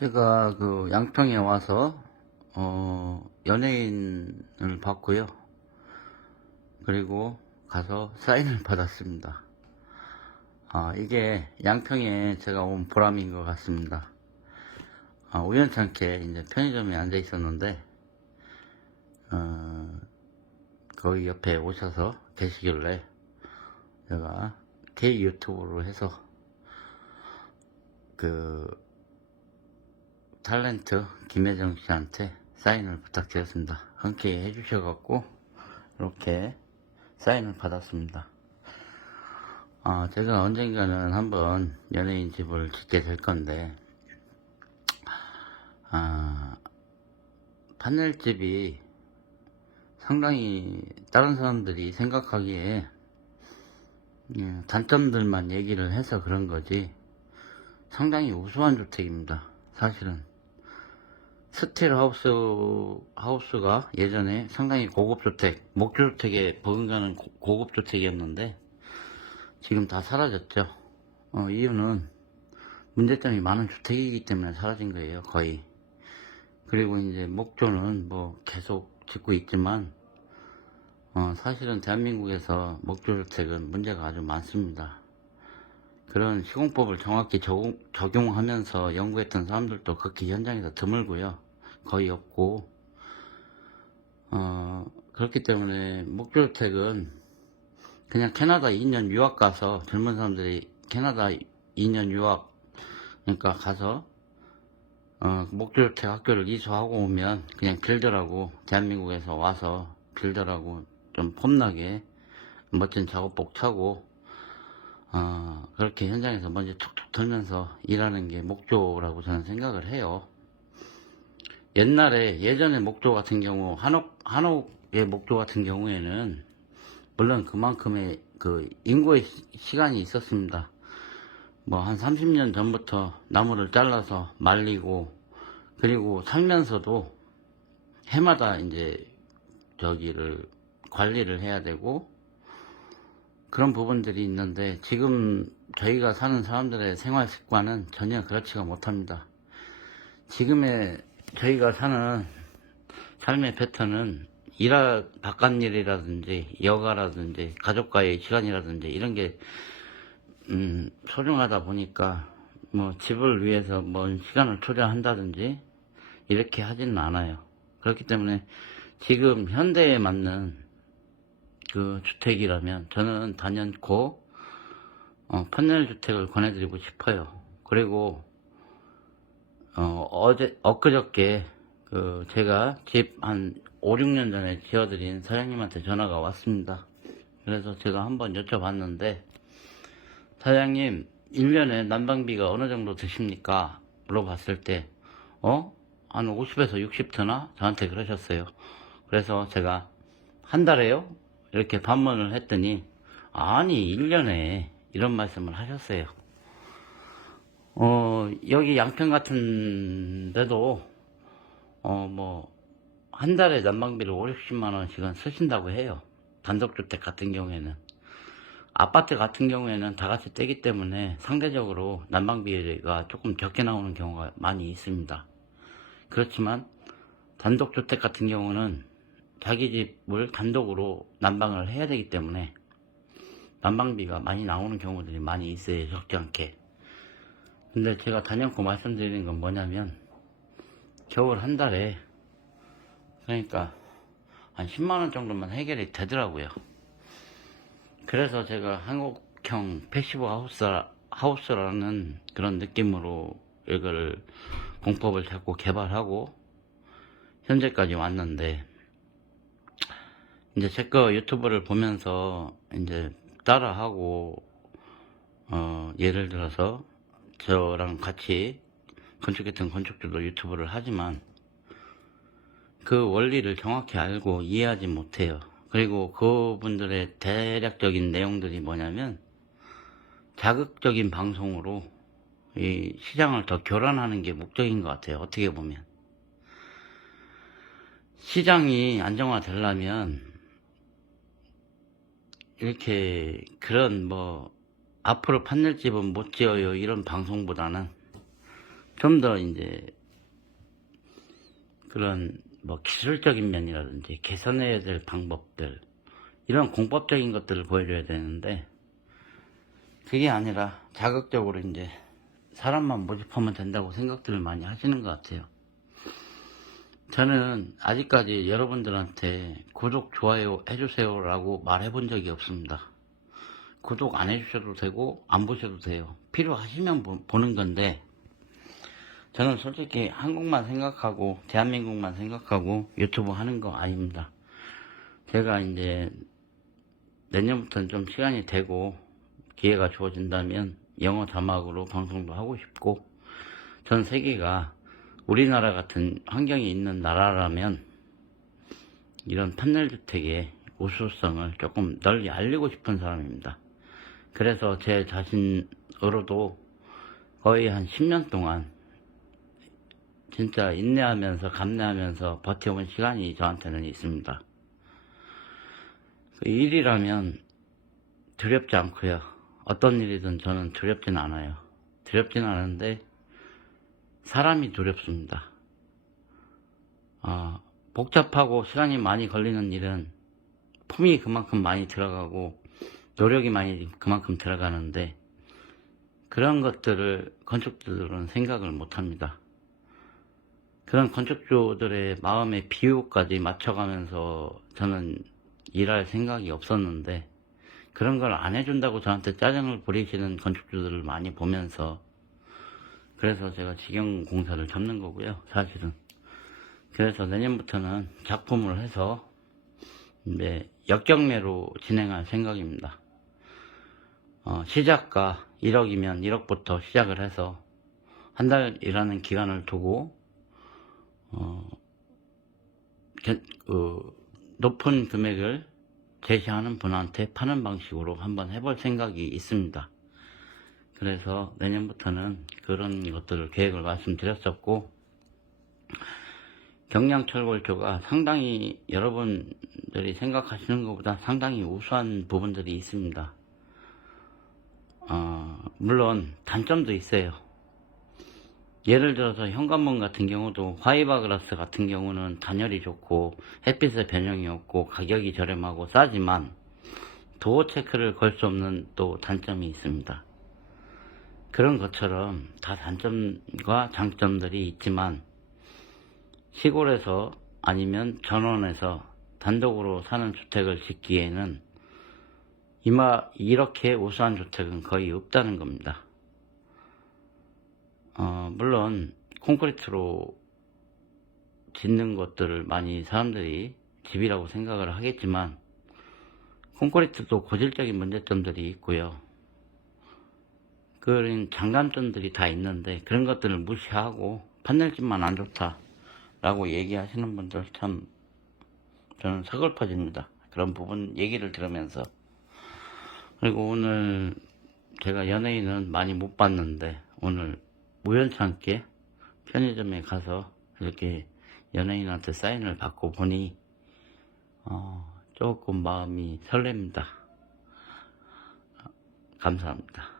제가 그 양평에 와서 연예인을 봤고요. 그리고 가서 사인을 받았습니다. 이게 양평에 제가 온 보람인 것 같습니다. 우연찮게 이제 편의점에 앉아 있었는데 거기 옆에 오셔서 계시길래 제가 개인 유튜브로 해서 그 탤런트 김혜정 씨한테 사인을 부탁드렸습니다. 흔쾌히 해주셔갖고 이렇게 사인을 받았습니다. 제가 언젠가는 한번 연예인 집을 짓게 될 건데 판넬집이 상당히 다른 사람들이 생각하기에 단점들만 얘기를 해서 그런 거지 상당히 우수한 주택입니다. 사실은 스틸 하우스가 예전에 상당히 고급 주택, 목조 주택에 버금가는 고급 주택이었는데 지금 다 사라졌죠. 이유는 문제점이 많은 주택이기 때문에 사라진 거예요, 거의. 그리고 이제 목조는 뭐 계속 짓고 있지만 사실은 대한민국에서 목조 주택은 문제가 아주 많습니다. 그런 시공법을 정확히 적용하면서 연구했던 사람들도 극히 현장에서 드물고요. 거의 없고 그렇기 때문에 목조주택은 그냥 캐나다 2년 유학 가서 젊은 사람들이 캐나다 2년 유학 그러니까 가서 목조주택 학교를 이수하고 오면 그냥 빌더라고 대한민국에서 와서 빌더라고 좀 폼나게 멋진 작업복 차고 그렇게 현장에서 먼저 툭툭 털면서 일하는 게 목조라고 저는 생각을 해요. 예전에 목조 같은 경우, 한옥의 목조 같은 경우에는, 물론 그만큼의 인고의 시간이 있었습니다. 뭐, 한 30년 전부터 나무를 잘라서 말리고, 그리고 살면서도 해마다 이제, 관리를 해야 되고, 그런 부분들이 있는데 지금 저희가 사는 사람들의 생활 습관은 전혀 그렇지가 못합니다. 지금의 저희가 사는 삶의 패턴은 바깥일이라든지 여가라든지 가족과의 시간이라든지 이런 게 소중하다 보니까 뭐 집을 위해서 뭐 시간을 초래한다든지 이렇게 하지는 않아요. 그렇기 때문에 지금 현대에 맞는 그 주택이라면 저는 단연코 판넬 주택을 권해드리고 싶어요. 그리고 엊그저께 제가 집 한 5, 6년 전에 지어드린 사장님한테 전화가 왔습니다. 그래서 제가 한번 여쭤봤는데 사장님 1년에 난방비가 어느 정도 드십니까? 물어봤을 때 한 50에서 60 드나? 저한테 그러셨어요. 그래서 제가 한 달에요? 이렇게 반문을 했더니 아니 1년에 이런 말씀을 하셨어요. 여기 양평 같은 데도 뭐 한 달에 난방비를 5, 60만 원씩은 쓰신다고 해요. 단독주택 같은 경우에는. 아파트 같은 경우에는 다 같이 떼기 때문에 상대적으로 난방비가 조금 적게 나오는 경우가 많이 있습니다. 그렇지만 단독주택 같은 경우는 자기 집을 단독으로 난방을 해야 되기 때문에 난방비가 많이 나오는 경우들이 많이 있어요. 적지 않게. 근데 제가 단연코 말씀드리는 건 뭐냐면 겨울 한 달에 그러니까 한 10만원 정도만 해결이 되더라고요. 그래서 제가 한국형 패시브 하우스라는 그런 느낌으로 이걸 공법을 자꾸 개발하고 현재까지 왔는데 이제 제 거 유튜브를 보면서 이제 따라하고 예를 들어서 저랑 같이 건축했던 건축주도 유튜브를 하지만 그 원리를 정확히 알고 이해하지 못해요. 그리고 그분들의 대략적인 내용들이 뭐냐면 자극적인 방송으로 이 시장을 더 교란하는 게 목적인 것 같아요. 어떻게 보면 시장이 안정화되려면 이렇게 그런 뭐 앞으로 판넬집은 못 지어요 이런 방송보다는 좀 더 이제 그런 뭐 기술적인 면이라든지 개선해야 될 방법들, 이런 공법적인 것들을 보여줘야 되는데, 그게 아니라 자극적으로 이제 사람만 모집하면 된다고 생각들을 많이 하시는 것 같아요. 저는 아직까지 여러분들한테 구독, 좋아요 해주세요 라고 말해본 적이 없습니다. 구독 안 해주셔도 되고 안 보셔도 돼요. 필요하시면 보는 건데, 저는 솔직히 한국만 생각하고 대한민국만 생각하고 유튜브 하는 거 아닙니다. 제가 이제 내년부터는 좀 시간이 되고 기회가 주어진다면 영어 자막으로 방송도 하고 싶고, 전 세계가 우리나라 같은 환경이 있는 나라라면 이런 판넬주택의 우수성을 조금 널리 알리고 싶은 사람입니다. 그래서 제 자신으로도 거의 한 10년 동안 진짜 인내하면서 감내하면서 버텨본 시간이 저한테는 있습니다. 그 일이라면 두렵지 않고요. 어떤 일이든 저는 두렵진 않아요. 두렵진 않은데 사람이 두렵습니다. 복잡하고 시간이 많이 걸리는 일은 품이 그만큼 많이 들어가고 노력이 많이 그만큼 들어가는데, 그런 것들을 건축주들은 생각을 못합니다. 그런 건축주들의 마음의 비유까지 맞춰가면서 저는 일할 생각이 없었는데, 그런 걸 안 해준다고 저한테 짜증을 부리시는 건축주들을 많이 보면서, 그래서 제가 직영공사를 접는 거고요, 사실은. 그래서 내년부터는 작품을 해서 이제 역경매로 진행할 생각입니다. 시작가 1억이면 1억부터 시작을 해서 한 달이라는 기간을 두고 높은 금액을 제시하는 분한테 파는 방식으로 한번 해볼 생각이 있습니다. 그래서 내년부터는 그런 것들을 계획을 말씀드렸었고, 경량철골조가 상당히 여러분들이 생각하시는 것보다 상당히 우수한 부분들이 있습니다. 물론 단점도 있어요. 예를 들어서 현관문 같은 경우도 화이바그라스 같은 경우는 단열이 좋고 햇빛의 변형이 없고 가격이 저렴하고 싸지만 도어 체크를 걸 수 없는 또 단점이 있습니다. 그런 것처럼 다 단점과 장점들이 있지만, 시골에서 아니면 전원에서 단독으로 사는 주택을 짓기에는 이렇게 우수한 주택은 거의 없다는 겁니다. 물론 콘크리트로 짓는 것들을 많이 사람들이 집이라고 생각을 하겠지만, 콘크리트도 고질적인 문제점들이 있고요. 그런 장단점들이 다 있는데, 그런 것들을 무시하고 판넬집만 안 좋다 라고 얘기하시는 분들 참 저는 서글퍼집니다. 그런 부분 얘기를 들으면서. 그리고 오늘 제가 연예인은 많이 못 봤는데, 오늘 우연찮게 편의점에 가서 이렇게 연예인한테 사인을 받고 보니 조금 마음이 설렙니다. 감사합니다.